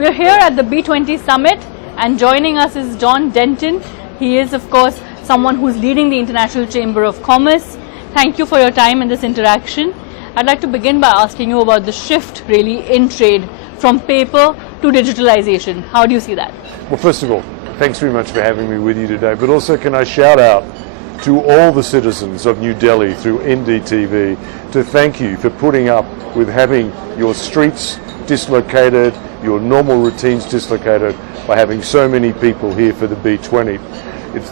We're here at the B20 Summit, and joining us is Mr Denton. He is, of course, someone who's leading the International Chamber of Commerce. Thank you for your time in this interaction. I'd like to begin by asking you about the shift, really, in trade from paper to digitalization. How do you see that? Well, first of all, thanks very much for having me with you today, but also can I shout out to all the citizens of New Delhi through NDTV to thank you for putting up with having your streets dislocated, your normal routines dislocated by having so many people here for the B20.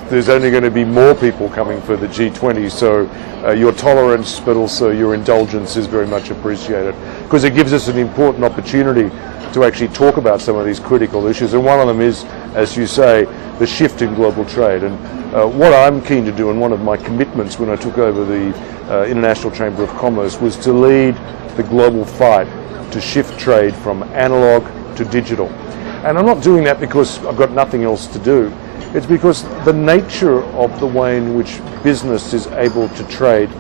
There's only going to be more people coming for the G20, so your tolerance but also your indulgence is very much appreciated, because it gives us an important opportunity to actually talk about some of these critical issues, and one of them is, as you say, the shift in global trade. And what I'm keen to do, and one of my commitments when I took over the International Chamber of Commerce, was to lead the global fight to shift trade from analog to digital. And I'm not doing that because I've got nothing else to do. It's because the nature of the way in which business is able to trade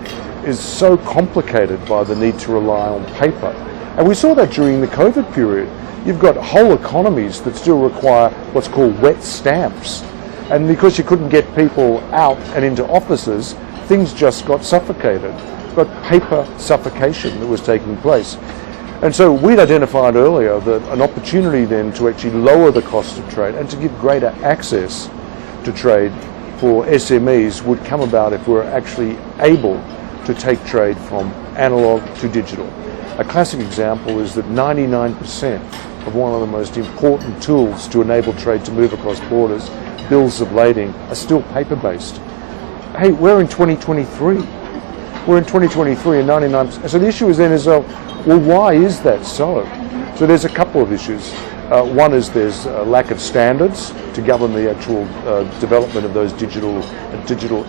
is so complicated by the need to rely on paper. And we saw that during the COVID period. You've got whole economies that still require what's called wet stamps. And because you couldn't get people out and into offices, things just got suffocated. Got paper suffocation that was taking place. And so we'd identified earlier that an opportunity then to actually lower the cost of trade and to give greater access to trade for SMEs would come about if we're actually able to take trade from analog to digital. A classic example is that 99% of one of the most important tools to enable trade to move across borders, bills of lading, are still paper-based. Hey, we're in 2023. We're in 2023 and 99%. So the issue is then well, why is that so? So there's a couple of issues. One is there's a lack of standards to govern the actual development of those digital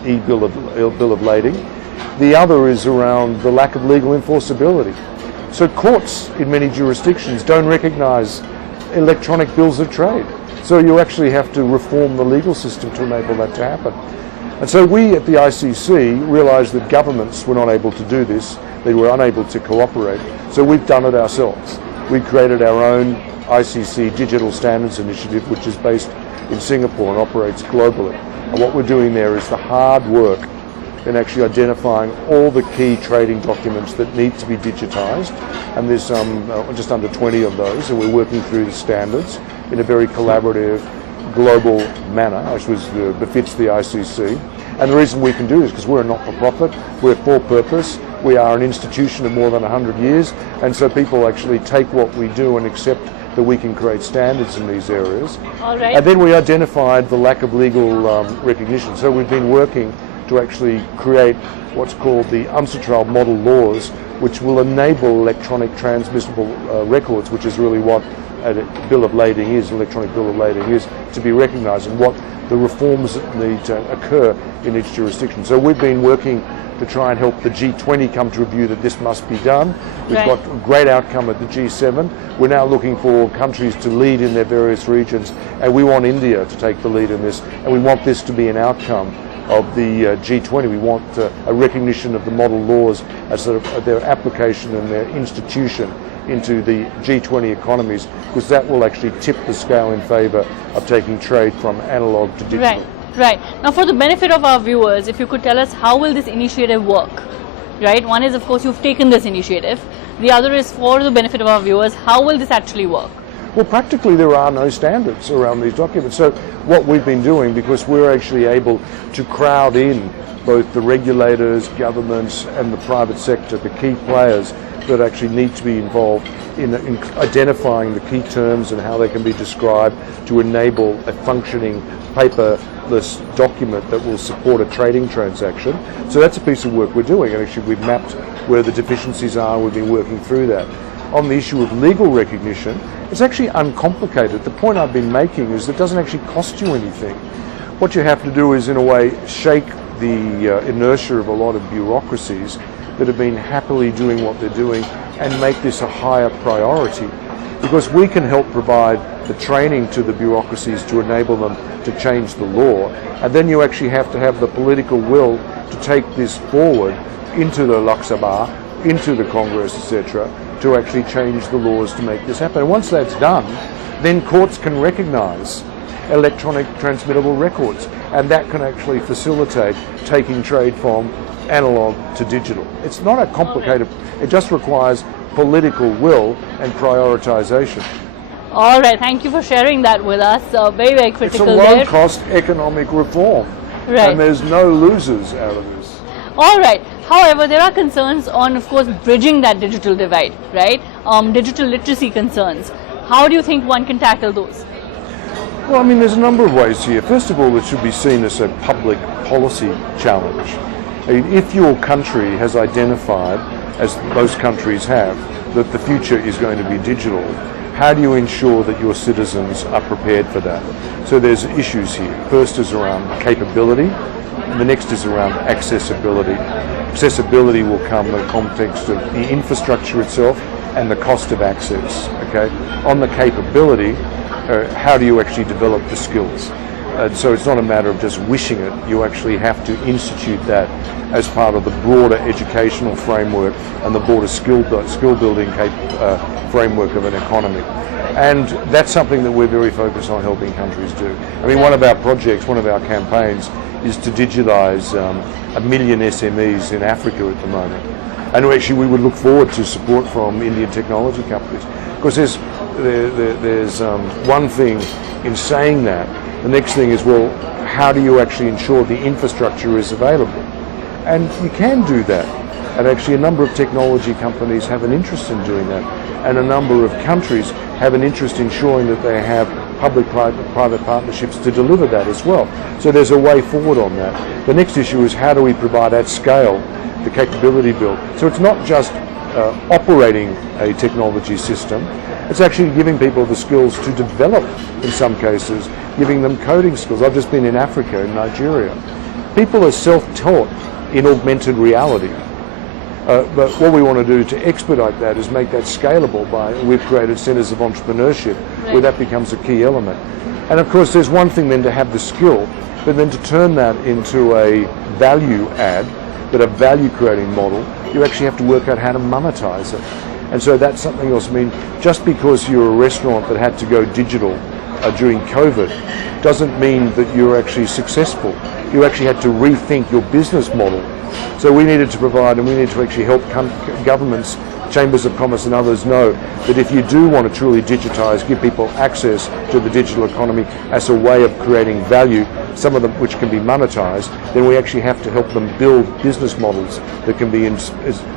e-bill of lading. The other is around the lack of legal enforceability. So courts in many jurisdictions don't recognise electronic bills of trade. So you actually have to reform the legal system to enable that to happen. And so we at the ICC realised that governments were not able to do this. They were unable to cooperate. So we've done it ourselves. We created our own ICC Digital Standards Initiative, which is based in Singapore and operates globally. And what we're doing there is the hard work in actually identifying all the key trading documents that need to be digitised, and there's just under 20 of those, and we're working through the standards in a very collaborative, global manner, which befits the ICC. And the reason we can do this is because we're a not-for-profit, we're for purpose, we are an institution of more than 100 years, and so people actually take what we do and accept that we can create standards in these areas. All right. And then we identified the lack of legal recognition, so we've been working to actually create what's called the UNCITRAL model laws, which will enable electronic transmissible records, which is really what a bill of lading is, electronic bill of lading is, to be recognised, and what the reforms that need to occur in each jurisdiction. So we've been working to try and help the G20 come to a view that this must be done. We've got a great outcome at the G7. We're now looking for countries to lead in their various regions, and we want India to take the lead in this, and we want this to be an outcome of the G20. We want a recognition of the model laws as sort of their application and their institution into the G20 economies, because that will actually tip the scale in favour of taking trade from analog to digital. Right. Now, for the benefit of our viewers, if you could tell us how will this initiative work? Right. One is, of course, you've taken this initiative. The other is, for the benefit of our viewers, how will this actually work? Well, practically there are no standards around these documents. So what we've been doing, because we're actually able to crowd in both the regulators, governments and the private sector, the key players that actually need to be involved in identifying the key terms and how they can be described to enable a functioning paperless document that will support a trading transaction. So that's a piece of work we're doing, and actually we've mapped where the deficiencies are, and we've been working through that. On the issue of legal recognition, it's actually uncomplicated. The point I've been making is that it doesn't actually cost you anything. What you have to do is, in a way, shake the inertia of a lot of bureaucracies that have been happily doing what they're doing and make this a higher priority. Because we can help provide the training to the bureaucracies to enable them to change the law, and then you actually have to have the political will to take this forward into the Lok Sabha, into the Congress, etc., to actually change the laws to make this happen. And once that's done, then courts can recognise electronic transmittable records, and that can actually facilitate taking trade from analog to digital. It's not a complicated, it just requires political will and prioritisation. All right, thank you for sharing that with us. Very, very critical It's a there. low-cost economic reform, Right. and there's no losers out of this. All right. However, there are concerns on, of course, bridging that digital divide, right? Digital literacy concerns. How do you think one can tackle those? Well, I mean, there's a number of ways here. First of all, it should be seen as a public policy challenge. I mean, if your country has identified, as most countries have, that the future is going to be digital, how do you ensure that your citizens are prepared for that? So there's issues here. First is around capability. The next is around accessibility. Accessibility will come in the context of the infrastructure itself and the cost of access. Okay. On the capability, how do you actually develop the skills? So it's not a matter of just wishing it. You actually have to institute that as part of the broader educational framework and the broader skill building framework of an economy. And that's something that we're very focused on helping countries do. I mean, one of our projects, one of our campaigns is to digitise 1 million SMEs in Africa at the moment. And actually we would look forward to support from Indian technology companies. Because there's one thing in saying that. The next thing is, well, how do you actually ensure the infrastructure is available? And you can do that. And actually a number of technology companies have an interest in doing that. And a number of countries have an interest in ensuring that they have public-private partnerships to deliver that as well. So there's a way forward on that. The next issue is how do we provide at scale the capability build? So it's not just operating a technology system, it's actually giving people the skills to develop, in some cases, giving them coding skills. I've just been in Africa, in Nigeria. People are self-taught in augmented reality. But what we want to do to expedite that is make that scalable we've created centres of entrepreneurship where that becomes a key element. And of course there's one thing then to have the skill, but then to turn that into a value add, but a value creating model, you actually have to work out how to monetize it. And so that's something else. I mean, just because you're a restaurant that had to go digital during COVID doesn't mean that you're actually successful. You actually had to rethink your business model. So we needed to provide, and we need to actually help governments, chambers of commerce and others know that if you do want to truly digitise, give people access to the digital economy as a way of creating value, some of them which can be monetised, then we actually have to help them build business models that can be as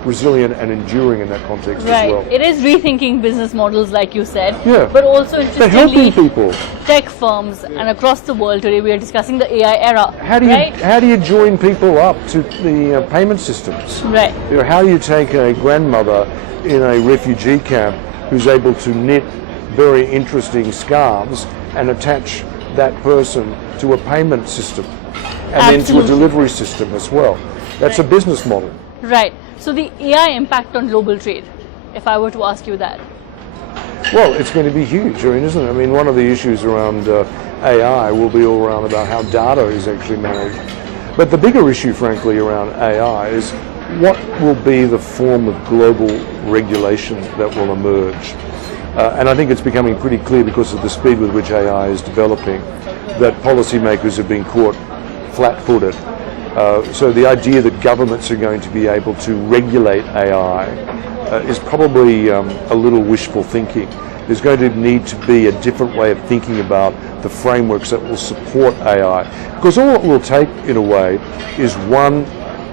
resilient and enduring in that context as well. It is rethinking business models, like you said, Yeah. but also They're helping interestingly, people. tech firms and across the world today we are discussing the AI era. How do you join people up to the payment systems? Right. You know, how do you take a grandmother in a refugee camp who's able to knit very interesting scarves and attach that person to a payment system and then to a delivery system as well? That's a business model. Right. So the AI impact on global trade, if I were to ask you that. Well, it's going to be huge, I mean, isn't it? I mean, one of the issues around AI will be all around about how data is actually managed. But the bigger issue, frankly, around AI is what will be the form of global regulation that will emerge. And I think it's becoming pretty clear because of the speed with which AI is developing that policymakers have been caught flat-footed. So the idea that governments are going to be able to regulate AI is probably a little wishful thinking. There's going to need to be a different way of thinking about the frameworks that will support AI. Because all it will take, in a way, is one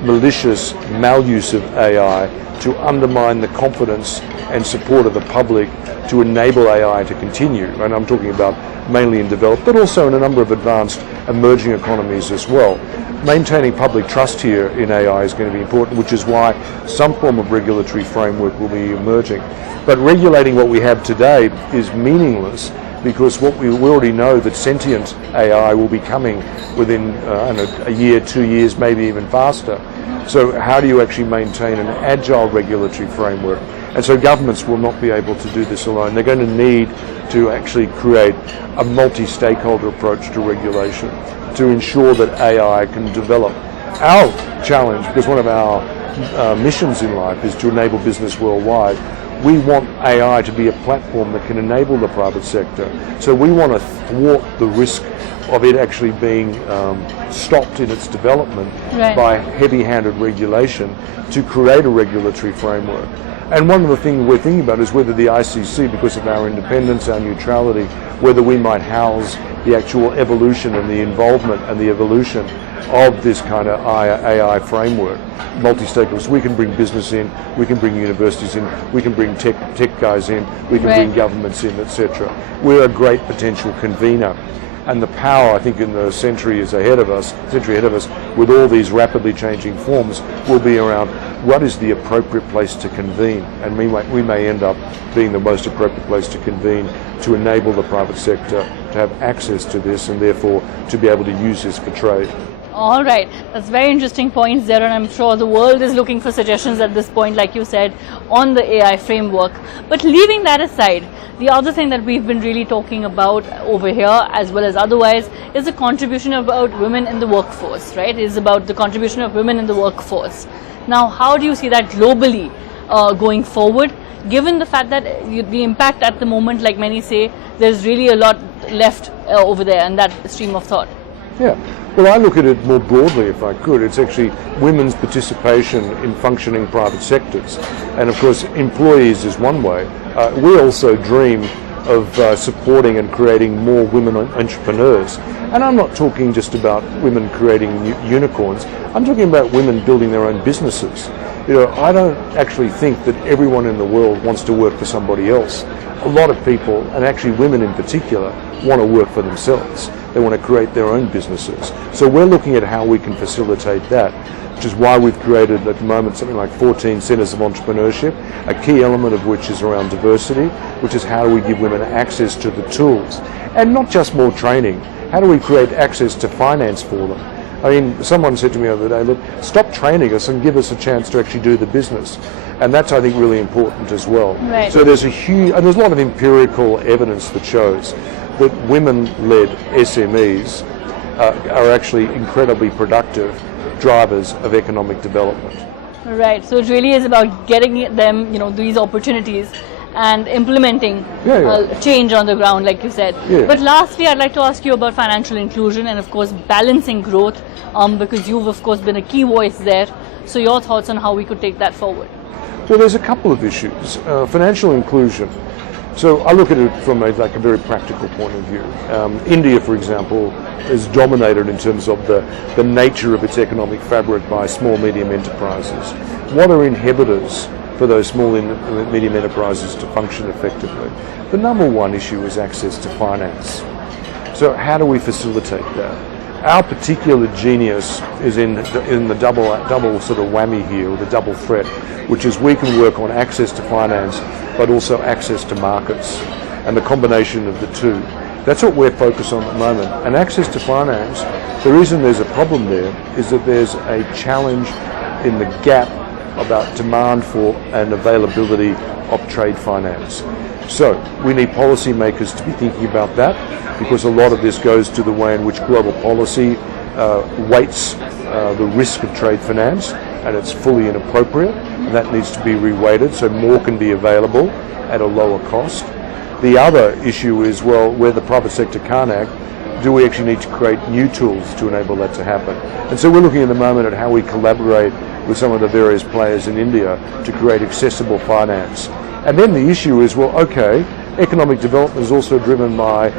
malicious maluse of AI to undermine the confidence and support of the public to enable AI to continue. And I'm talking about mainly in developed, but also in a number of advanced emerging economies as well. Maintaining public trust here in AI is going to be important, which is why some form of regulatory framework will be emerging. But regulating what we have today is meaningless because what we already know that sentient AI will be coming within a year, 2 years, maybe even faster. So how do you actually maintain an agile regulatory framework? And so governments will not be able to do this alone. They're going to need to actually create a multi-stakeholder approach to regulation to ensure that AI can develop. Our challenge, because one of our missions in life is to enable business worldwide, we want AI to be a platform that can enable the private sector. So we want to thwart the risk of it actually being stopped in its development by heavy-handed regulation to create a regulatory framework. And one of the things we're thinking about is whether the ICC, because of our independence, our neutrality, whether we might house the actual evolution and the involvement and the evolution of this kind of AI framework, multi-stakeholders. We can bring business in, we can bring universities in, we can bring tech guys in, we can bring governments in, etc. We're a great potential convener. And the power, I think, in the century ahead of us, with all these rapidly changing forms, will be around what is the appropriate place to convene. And we may end up being the most appropriate place to convene to enable the private sector to have access to this and therefore to be able to use this for trade. All right, that's very interesting points there, and I'm sure the world is looking for suggestions at this point, like you said, on the AI framework. But leaving that aside, the other thing that we've been really talking about over here, as well as otherwise, is the contribution about women in the workforce, right? It is about the contribution of women in the workforce. Now, how do you see that globally going forward, given the fact that the impact at the moment, like many say, there's really a lot left over there in that stream of thought? Yeah, well, I look at it more broadly, if I could. It's actually women's participation in functioning private sectors. And of course, employees is one way. We also dream of supporting and creating more women entrepreneurs. And I'm not talking just about women creating unicorns. I'm talking about women building their own businesses. You know, I don't actually think that everyone in the world wants to work for somebody else. A lot of people, and actually women in particular, want to work for themselves. They want to create their own businesses. So we're looking at how we can facilitate that, which is why we've created at the moment something like 14 centres of entrepreneurship, a key element of which is around diversity, which is how do we give women access to the tools. And not just more training, how do we create access to finance for them? I mean, someone said to me the other day, look, stop training us and give us a chance to actually do the business. And that's, I think, really important as well. Right. So there's a lot of empirical evidence that shows that women-led SMEs are actually incredibly productive drivers of economic development. Right. So it really is about getting them, these opportunities and implementing change on the ground, like you said. Yeah. But lastly, I'd like to ask you about financial inclusion and, of course, balancing growth, because you've, of course, been a key voice there. So your thoughts on how we could take that forward? Well, there's a couple of issues. Financial inclusion. So I look at it from a very practical point of view. India, for example, is dominated in terms of the nature of its economic fabric by small, medium enterprises. What are inhibitors for those small and medium enterprises to function effectively? The number one issue is access to finance. So how do we facilitate that? Our particular genius is in the double sort of whammy here, or the double threat, which is we can work on access to finance, but also access to markets, and the combination of the two. That's what we're focused on at the moment. And access to finance, the reason there's a problem there is that there's a challenge in the gap about demand for and availability of trade finance. So we need policymakers to be thinking about that, because a lot of this goes to the way in which global policy weights the risk of trade finance, and it's fully inappropriate, and that needs to be reweighted so more can be available at a lower cost. The other issue is, well, where the private sector can't act, do we actually need to create new tools to enable that to happen? And so we're looking at the moment at how we collaborate with some of the various players in India to create accessible finance. And then the issue is, well, okay, economic development is also driven by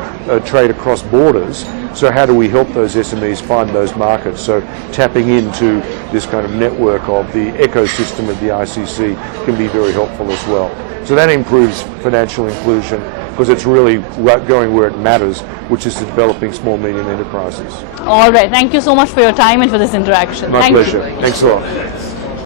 trade across borders, so how do we help those SMEs find those markets? So tapping into this kind of network of the ecosystem of the ICC can be very helpful as well. So that improves financial inclusion, because it's really going where it matters, which is developing small, medium enterprises. All right. Thank you so much for your time and for this interaction. My pleasure. Thanks a lot.